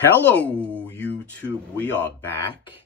Hello, YouTube. We are back,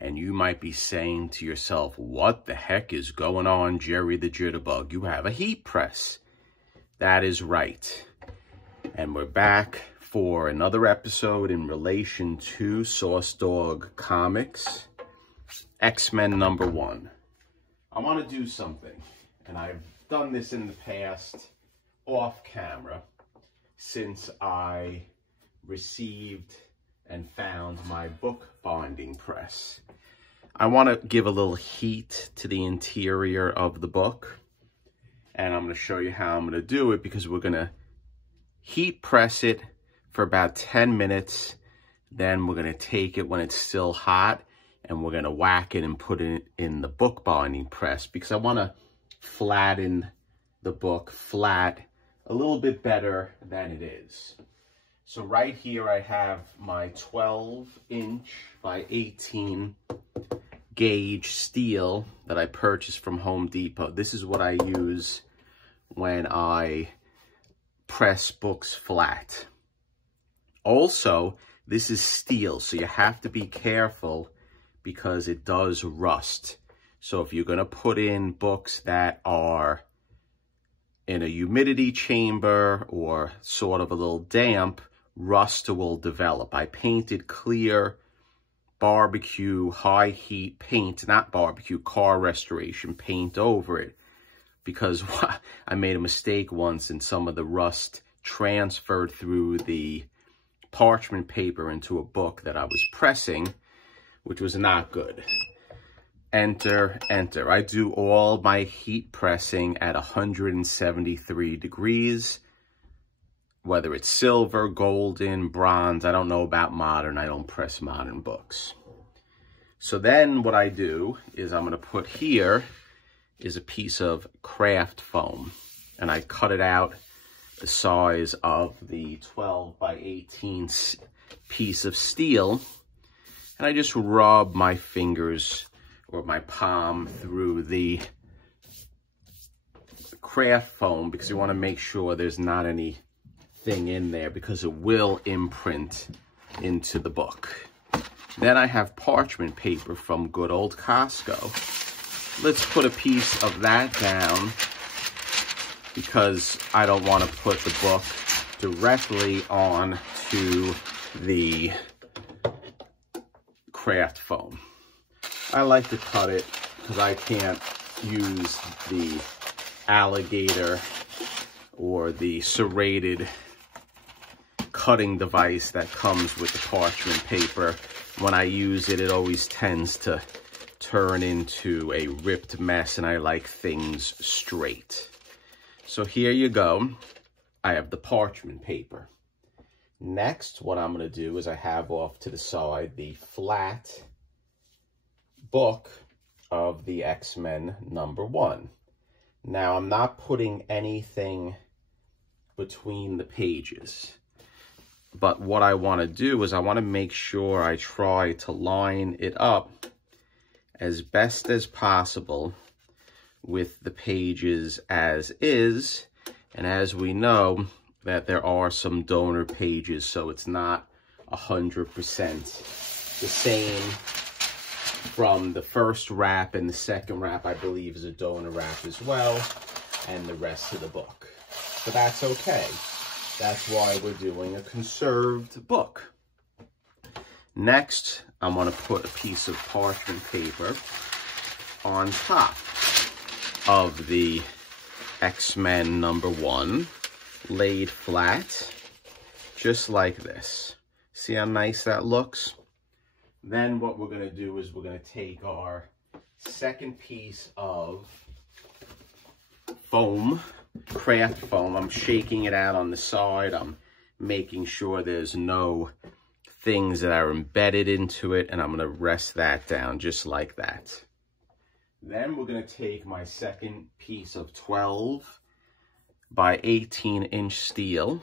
and you might be saying to yourself, what the heck is going on, Jerry the Jitterbug? You have a heat press. That is right. And we're back for another episode in relation to Saucedogcomics, X-Men #1. I want to do something, and I've done this in the past off camera since I received and found my book binding press. I want to give a little heat to the interior of the book, and I'm going to show you how I'm going to do it, because we're going to heat press it for about 10 minutes. Then we're going to take it when it's still hot, and we're going to whack it and put it in the book binding press, because I want to flatten the book flat a little bit better than it is. So right here I have my 12-inch by 18 gauge steel that I purchased from Home Depot. This is what I use when I press books flat. Also, this is steel, so you have to be careful because it does rust. So if you're going to put in books that are in a humidity chamber or sort of a little damp, rust will develop. I painted clear barbecue high heat paint, not barbecue, car restoration paint over it, because I made a mistake once and some of the rust transferred through the parchment paper into a book that I was pressing, which was not good. Enter, enter. I do all my heat pressing at 173 degrees. Whether it's silver, golden, bronze, I don't know about modern. I don't press modern books. So then what I do is I'm going to put here is a piece of craft foam. And I cut it out the size of the 12 by 18 piece of steel. And I just rub my fingers or my palm through the craft foam, because you want to make sure there's not any thing in there, because it will imprint into the book. Then I have parchment paper from good old Costco. Let's put a piece of that down, because I don't want to put the book directly on to the craft foam. I like to cut it because I can't use the alligator or the serrated cutting device that comes with the parchment paper. When I use it, it always tends to turn into a ripped mess, and I like things straight. So here you go. I have the parchment paper. Next, what I'm going to do is I have off to the side the flat book of the X-Men #1. Now, I'm not putting anything between the pages, but what I want to do is I want to make sure I try to line it up as best as possible with the pages as is. And as we know, that there are some donor pages, so it's not 100% the same from the first wrap, and the second wrap I believe is a donor wrap as well, and the rest of the book. So that's okay. That's why we're doing a conserved book. Next, I'm going to put a piece of parchment paper on top of the X-Men #1, laid flat, just like this. See how nice that looks? Then what we're going to do is we're going to take our second piece of foam, craft foam. I'm shaking it out on the side. I'm making sure there's no things that are embedded into it, and I'm going to rest that down just like that. Then we're going to take my second piece of 12 by 18-inch steel,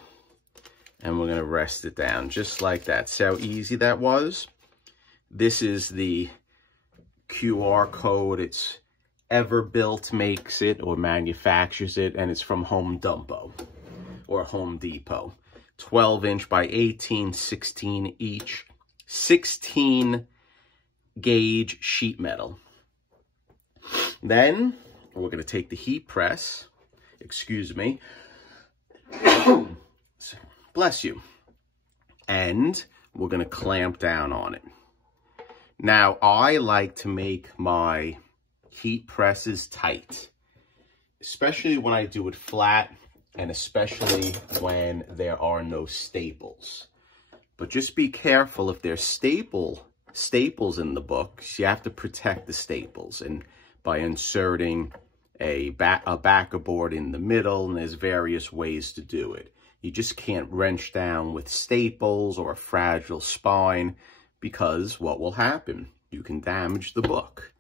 and we're going to rest it down just like that. See how easy that was? This is the QR code. It's Everbuilt makes it or manufactures it, and it's from Home Depot or Home Depot. 12-inch by 18, 16 each, 16 gauge sheet metal. Then we're going to take the heat press, excuse me, bless you, and we're going to clamp down on it. Now, I like to make my heat presses tight, especially when I do it flat, and especially when there are no staples. But just be careful if there's staples in the books. You have to protect the staples, and by inserting a backer board in the middle, and there's various ways to do it. You just can't wrench down with staples or a fragile spine, because what will happen? You can damage the book.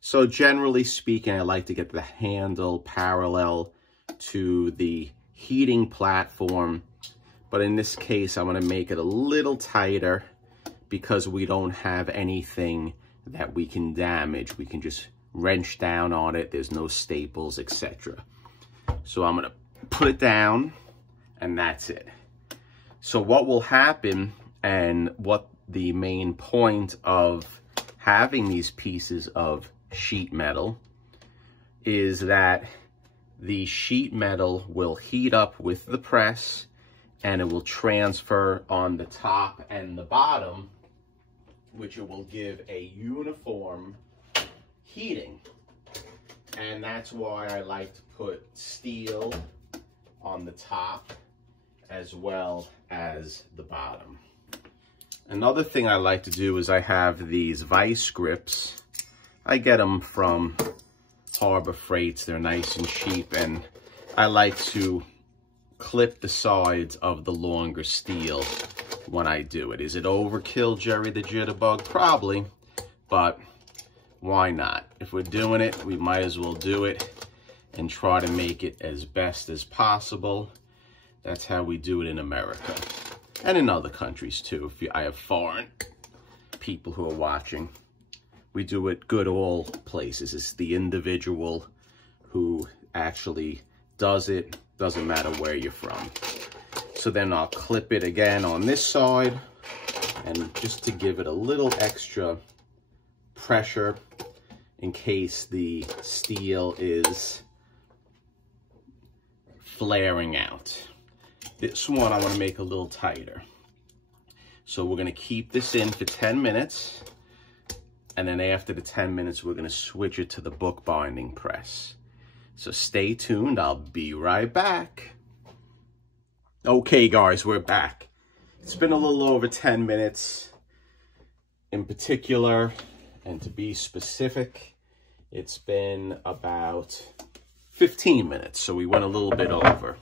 So generally speaking, I like to get the handle parallel to the heating platform, but in this case, I'm going to make it a little tighter because we don't have anything that we can damage. We can just wrench down on it. There's no staples, etc. So I'm going to put it down, and that's it. So what will happen, and what the main point of having these pieces of sheet metal is that the sheet metal will heat up with the press, and it will transfer on the top and the bottom, which it will give a uniform heating. And that's why I like to put steel on the top as well as the bottom. Another thing I like to do is I have these vice grips. I get them from Harbor Freights. They're nice and cheap, and I like to clip the sides of the longer steel when I do it. Is it overkill, Jerry the Jitterbug? Probably, but why not? If we're doing it, we might as well do it and try to make it as best as possible. That's how we do it in America. And in other countries too, if I have foreign people who are watching. We do it good all places. It's the individual who actually does it. Doesn't matter where you're from. So then I'll clip it again on this side, and just to give it a little extra pressure in case the steel is flaring out. This one I want to make a little tighter. So we're going to keep this in for 10 minutes. And then after the 10 minutes, we're going to switch it to the bookbinding press. So stay tuned. I'll be right back. Okay, guys, we're back. It's been a little over 10 minutes. In particular, and to be specific, it's been about 15 minutes. So we went a little bit over.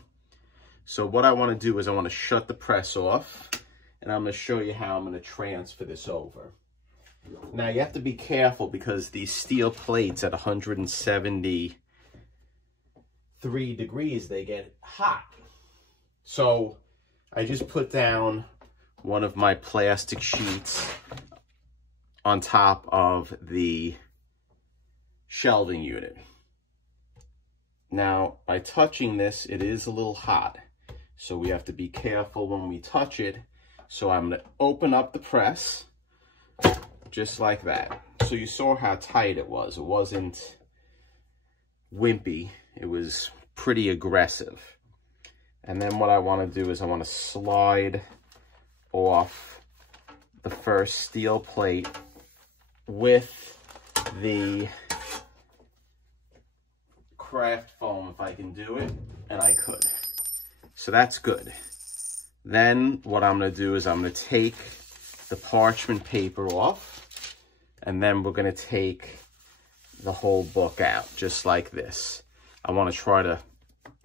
So what I want to do is I want to shut the press off, and I'm going to show you how I'm going to transfer this over. Now, you have to be careful because these steel plates at 173 degrees, they get hot. So I just put down one of my plastic sheets on top of the shelving unit. Now, by touching this, it is a little hot. So we have to be careful when we touch it. So I'm going to open up the press just like that. So you saw how tight it was. It wasn't wimpy. It was pretty aggressive. And then what I want to do is I want to slide off the first steel plate with the craft foam if I can do it, and I could. So that's good. Then what I'm going to do is I'm going to take the parchment paper off, and then we're going to take the whole book out just like this. I want to try to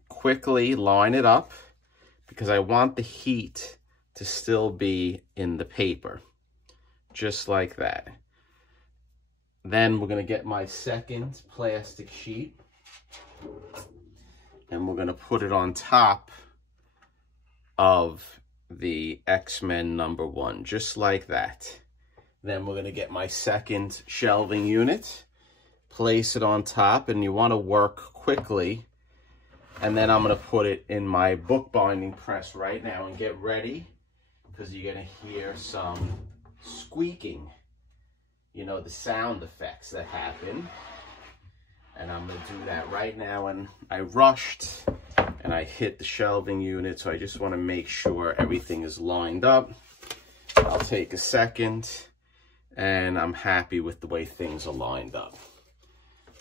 quickly line it up because I want the heat to still be in the paper, just like that. Then we're going to get my second plastic sheet, and we're going to put it on top of the X-Men #1, just like that. Then we're going to get my second shelving unit, place it on top, and you want to work quickly And then I'm going to put it in my bookbinding press right now, and get ready, because you're going to hear some squeaking. You know, the sound effects that happen. And I'm going to do that right now. And I rushed and I hit the shelving unit, so I just want to make sure everything is lined up. I'll take a second, and I'm happy with the way things are lined up.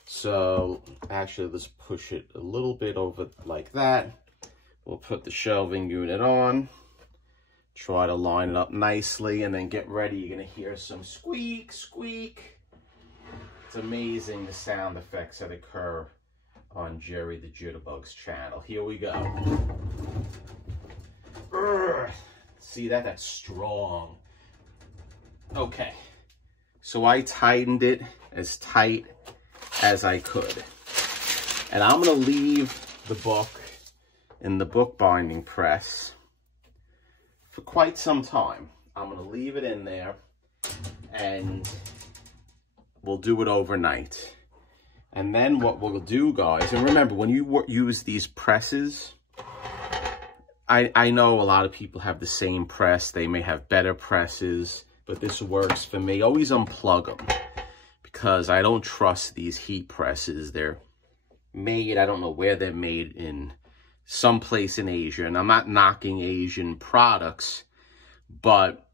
So actually, let's push it a little bit over like that. We'll put the shelving unit on, try to line it up nicely, and then get ready. You're going to hear some squeak, squeak. It's amazing the sound effects that occur on Jerry the Jitterbug's channel. Here we go. See that? That's strong. Okay. So I tightened it as tight as I could. And I'm going to leave the book in the bookbinding press for quite some time. I'm going to leave it in there, and we'll do it overnight. And then what we'll do, guys, and remember, when you use these presses, I know a lot of people have the same press. They may have better presses, but this works for me. Always unplug them, because I don't trust these heat presses. They're made, I don't know where they're made, in someplace in Asia. And I'm not knocking Asian products, but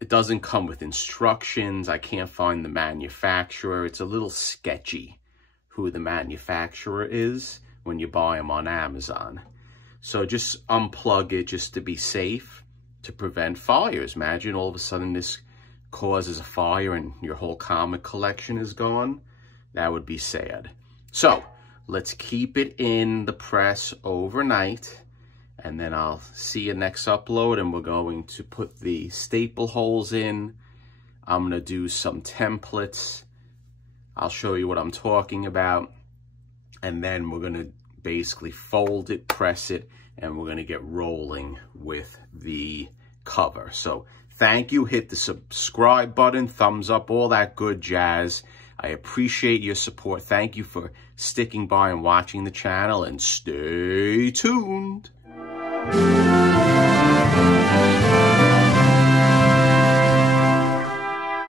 it doesn't come with instructions. I can't find the manufacturer. It's a little sketchy who the manufacturer is when you buy them on Amazon. So just unplug it just to be safe, to prevent fires. Imagine all of a sudden this causes a fire and your whole comic collection is gone. That would be sad. So let's keep it in the press overnight, and then I'll see you next upload, and we're going to put the staple holes in. I'm going to do some templates. I'll show you what I'm talking about. And then we're going to basically fold it, press it, and we're going to get rolling with the cover. So thank you. Hit the subscribe button, thumbs up, all that good jazz. I appreciate your support. Thank you for sticking by and watching the channel, and stay tuned.